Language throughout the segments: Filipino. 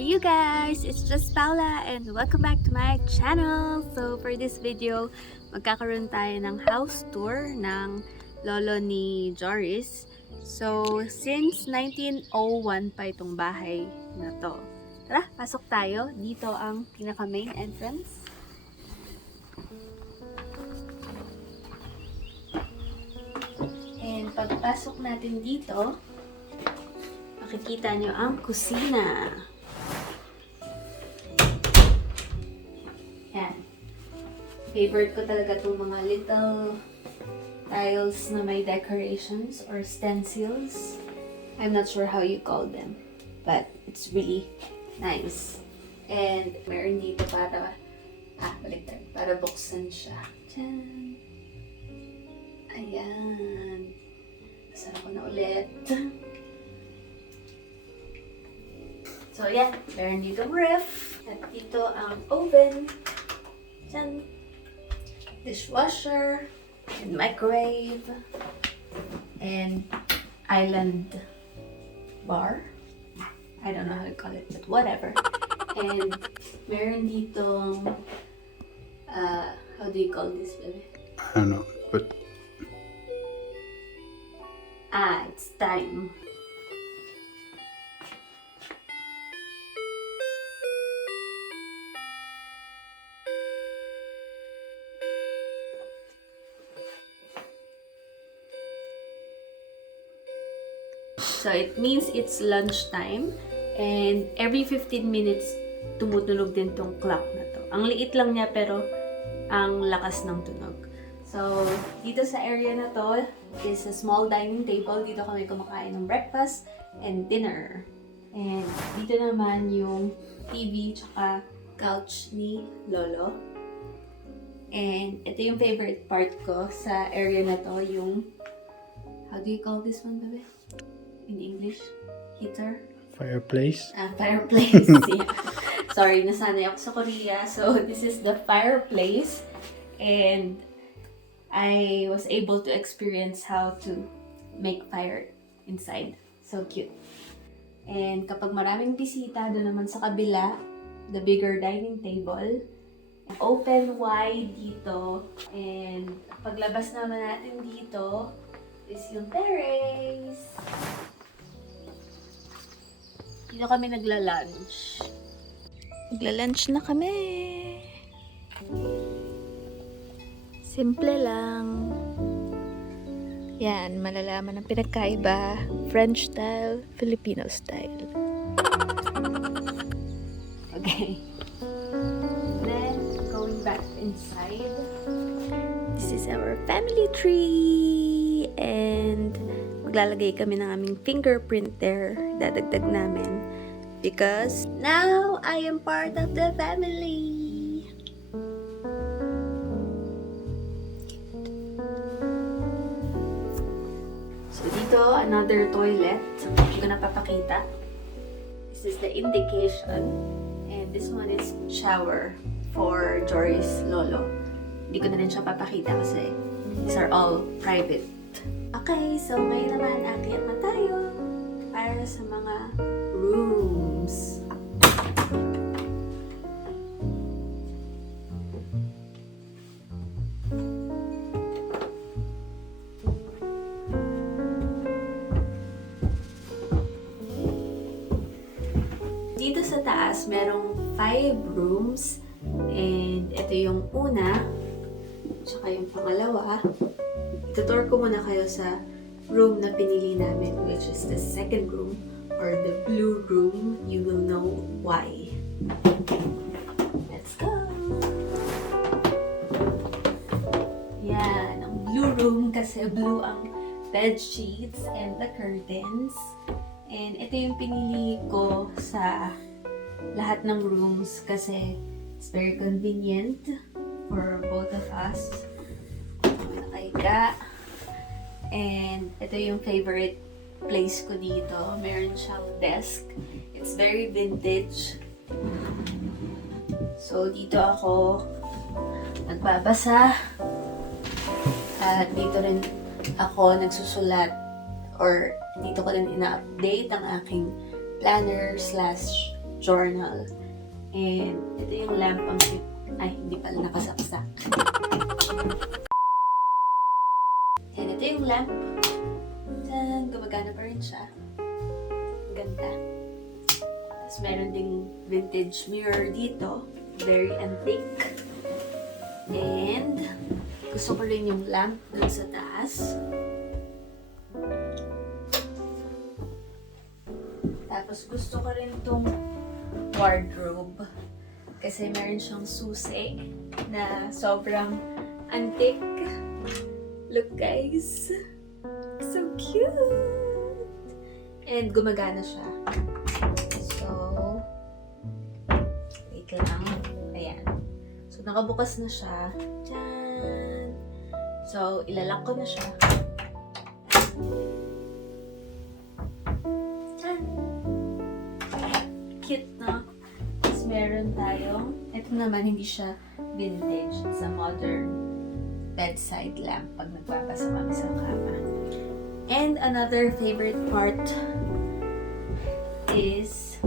you guys! It's just Paula and welcome back to my channel! So for this video, magkakaroon tayo ng house tour ng lolo ni Joris. So since 1901 pa itong bahay na to. Tara, pasok tayo. Dito ang pinaka main entrance. And pagpasok natin dito, makikita nyo ang kusina. Yan. Favorite ko talaga itong mga little tiles na may decorations or stencils. I'm not sure how you call them, but it's really nice. And meron dito para, baliktad, para buksan siya. Diyan. Ayan. Sarap ko na ulit. So, yan. Meron dito ref. At dito ang oven. Diyan. Dishwasher. And microwave. And island bar. I don't know how to call it, but whatever. And meron ditong how do you call this, baby? I don't know, but It's time. So it means it's lunchtime and every 15 minutes tumutunog din tong clock na to. Ang liit lang niya pero ang lakas ng tunog. So dito sa area na to is a small dining table. Dito kami kumakain ng breakfast and dinner. And dito naman yung TV tsaka couch ni Lolo. And ito yung favorite part ko sa area na to, yung how do you call this one, baby? In English? Heater? fireplace. Fireplace. Yeah. Sorry, nasanay ako sa Korea. So, this is the fireplace. And I was able to experience how to make fire inside. So cute. And kapag maraming bisita, doon naman sa kabila, the bigger dining table. Open wide dito. And paglabas naman natin dito, is yung terrace. Dito kami nagla-lunch. Nagla-lunch na kami. Simple lang. Yan, malalaman ang pinagkaiba. French style, Filipino style. Okay. Then, going back inside. This is our family tree. And maglalagay kami ng aming fingerprint there. Dadagdag namin. Because now I am part of the family. So dito, another toilet. Hindi ko napapakita. This is the indication. And this one is shower for Joris Lolo. Hindi ko na rin siya papakita kasi these are all private. Okay, so ngayon naman akyat na tayo para sa mga rooms. Dito sa taas, merong 5 rooms. And ito yung una, tsaka yung pangalawa. Itutour ko muna kayo sa room na pinili namin, which is the second room, or the blue room. You will know why. Let's go! Yan, ang blue room kasi blue ang bed sheets and the curtains. And ito yung pinili ko sa lahat ng rooms kasi it's very convenient for both of us. Nakahiga. And ito yung favorite place ko dito. Meron siyang desk. It's very vintage. So, dito ako nagbabasa. At dito rin ako nagsusulat or dito ko rin ina-update ang aking planner slash journal. And ito yung lamp ang ay, hindi pala nakasaksak. And ito yung lamp. Diyan, gumagana pa rin siya. Ang ganda. Tapos meron ding vintage mirror dito. Very antique. And gusto ko rin yung lamp dun sa taas. Tapos gusto ko rin itong wardrobe. Kasi meron siyang susi na sobrang antique. Look guys! So cute! And gumagana siya. So, wait lang. Ayan. So, nakabukas na siya. Diyan! So, ilalak ko na siya. Diyan! Cute, no? Tapos meron tayong, ito naman hindi siya vintage. It's a modern bedside lamp pag nagpapasa kami sa kama. And another favorite part is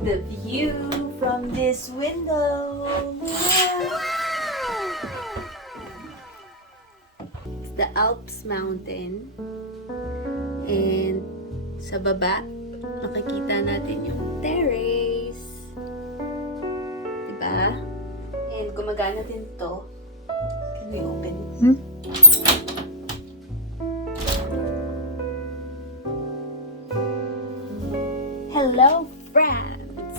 the view from this window. Wow! It's the Alps mountain. And sa baba, nakikita natin yung terrace. Diba? And gumagana din to. Can we open it? Hello, friends!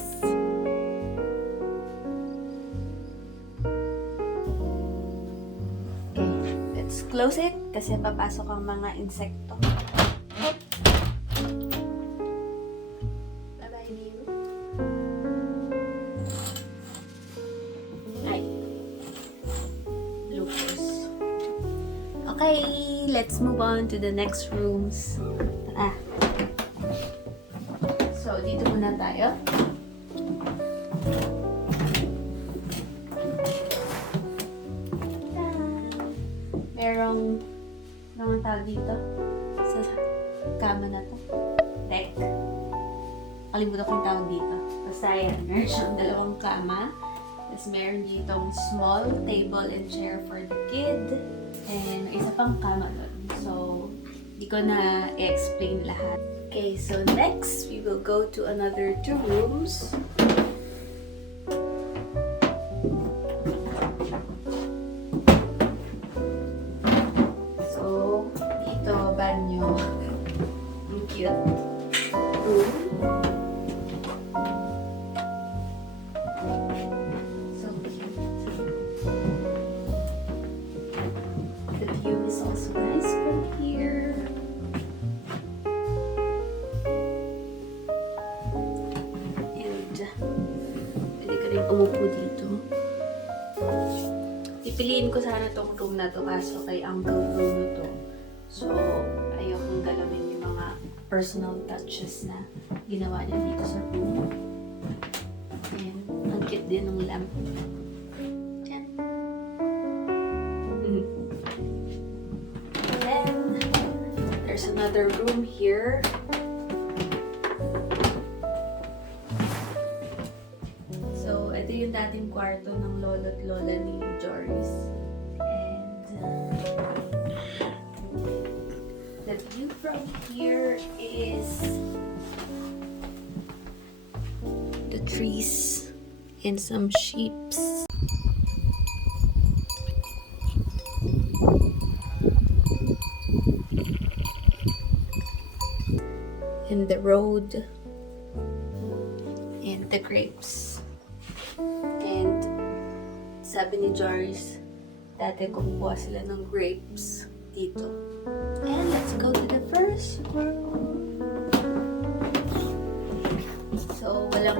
Okay, let's close it kasi papasok ang mga insekto. Bye-bye, Leo. Ay. Bloopers. Okay, let's move on to the next rooms. So, dito muna tayo. Merong anong tawag dito sa kama na to? Deck. Kalimutan ko yung tawag dito. Basta yan, meron siyang dalawang kama. Tapos meron ditong small table and chair for the kid. And may isa pang kama doon. So, di ko na i-explain lahat. Okay, so next, we will go to another 2 rooms. So, dito, banyo. Ang cute. Room. So cute. The view is also nice from here. Umupo dito. Pipiliin ko sana tong room na to kaso kay uncle room na to. So, ayokong galawin yung mga personal touches na ginawa niya dito sa room. And, ang cute din ng lamp. Diyan. Then, there's another room here. Ito yung dating kwarto ng lolo at lola ni Joris. And the view from here is the trees and some sheeps. And the road and the grapes. And sabi ni Joris, dati kumukuha sila ng grapes dito. And let's go to the first room. So, wala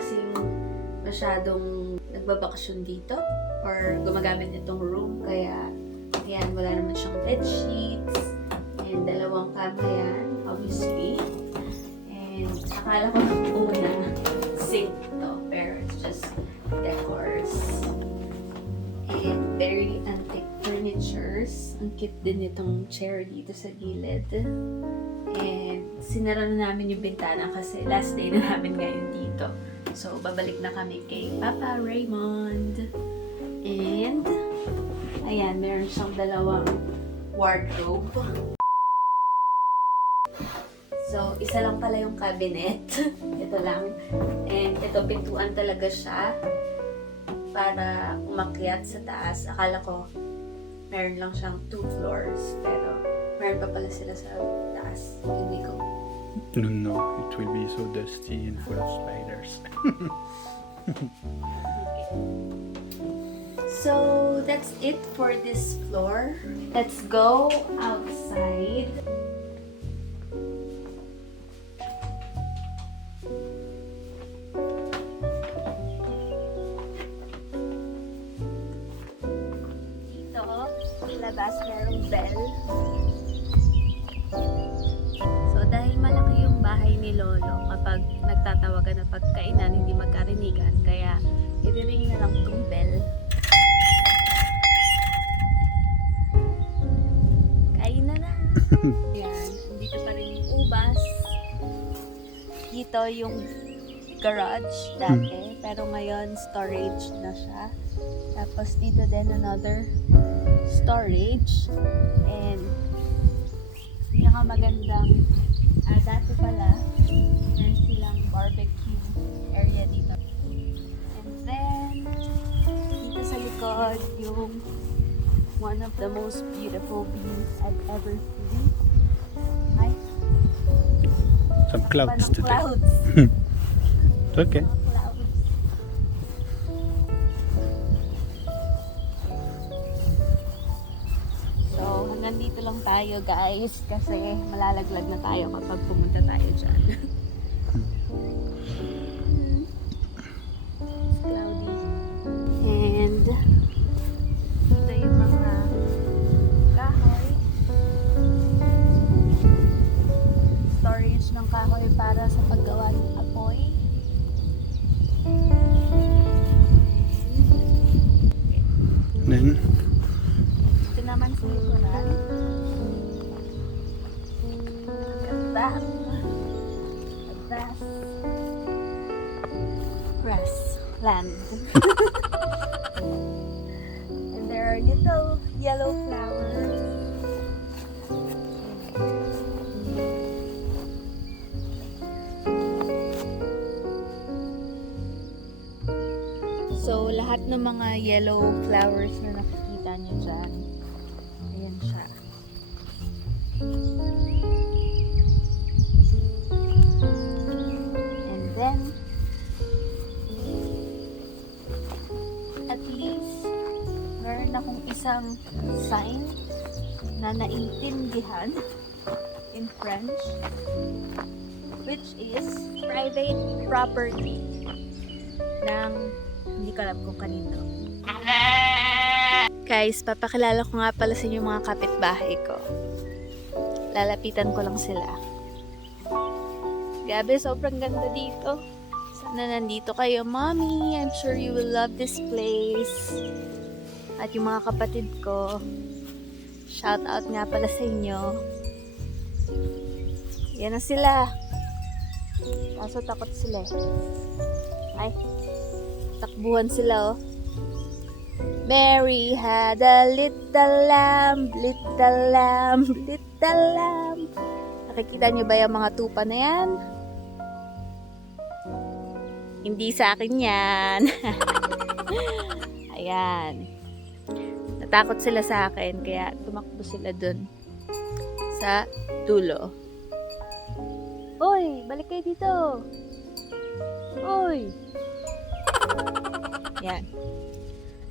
kasing masyadong nagbabakasyon dito or gumagamit nitong room. Kaya, ayan, wala naman siyang bed sheets. And dalawang kama yan, obviously. And akala ko nung una, sink to. Pero it's just decors. And very antique furnitures. Ang cute din itong chair dito sa gilid. And sinara na namin yung bintana kasi last day na namin ngayon dito. So, babalik na kami kay Papa Raymond. And, ayan, meron siyang dalawang wardrobe. So, isa lang pala yung cabinet. Ito lang. And ito, pintuan talaga siya para umakyat sa taas. Akala ko, meron lang siyang 2 floors. Pero, meron pa pala sila sa taas. Hindi ko. No, it will be so dusty and full of spiders. Okay. So, that's it for this floor. Let's go outside. Dito, sa labas, merong bell. So, dahil malaki yung bahay ni Lolo, kapag nagtatawagan ng pagkainan, hindi magkarinigan. Kaya, i-ring na lang tong bell. Kain na na! Ayan, dito pa rin yung ubas. Dito yung garage dati, pero ngayon storage na siya. Tapos dito din another storage. And pinakamagandang dati pala meron silang barbecue area dito. And then dito sa likod yung one of the most beautiful views I've ever seen. Hi. Some clouds today. Clouds. It's okay. Clouds. So, hanggang dito lang tayo guys kasi malalaglag na tayo kapag pumunta tayo dyan. It's cloudy. And dito yung mga kahoy. Storage ng kahoy para sa paggawa ng apoy. Then, Ito naman sa likuran. Ganda. Grass. Grassland. And there are little yellow flowers. So, lahat ng mga yellow flowers na nakikita niyo dyan, ayan siya. And then, at least, meron akong isang sign na naiintindihan in French, which is private property ng hindi ko alam kung kanino. Guys, papakilala ko nga pala sa inyo mga kapitbahay ko. Lalapitan ko lang sila. Grabe, sobrang ganda dito. Sana nandito kayo, Mommy. I'm sure you will love this place. At yung mga kapatid ko, shout out nga pala sa inyo. Yan na sila. Kaso takot sila eh. Ay, takbuhan sila oh. Mary had a little lamb, little lamb, little lamb. Nakikita niyo ba yung mga tupa na yan? Hindi sa akin yan. Ayan. Natakot sila sa akin, kaya tumakbo sila dun sa dulo. Hoy, balik kayo dito. Hoy. Yan.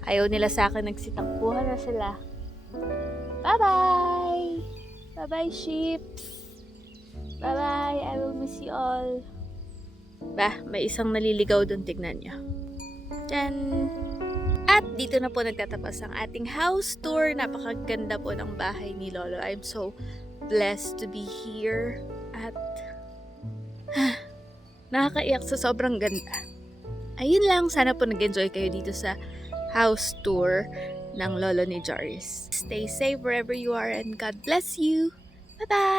Ayaw nila sa akin, nagsitakbuhan na sila. Bye-bye! Bye-bye, sheeps! Bye-bye! I will miss you all. Bah, may isang naliligaw doon, tignan nyo. Diyan! At dito na po nagtatapos ang ating house tour. Napakaganda po ng bahay ni Lolo. I'm so blessed to be here. At nakakaiyak sa sobrang ganda. Ayun lang, sana po nag-enjoy kayo dito sa house tour ng lolo ni Joris. Stay safe wherever you are and God bless you! Bye-bye!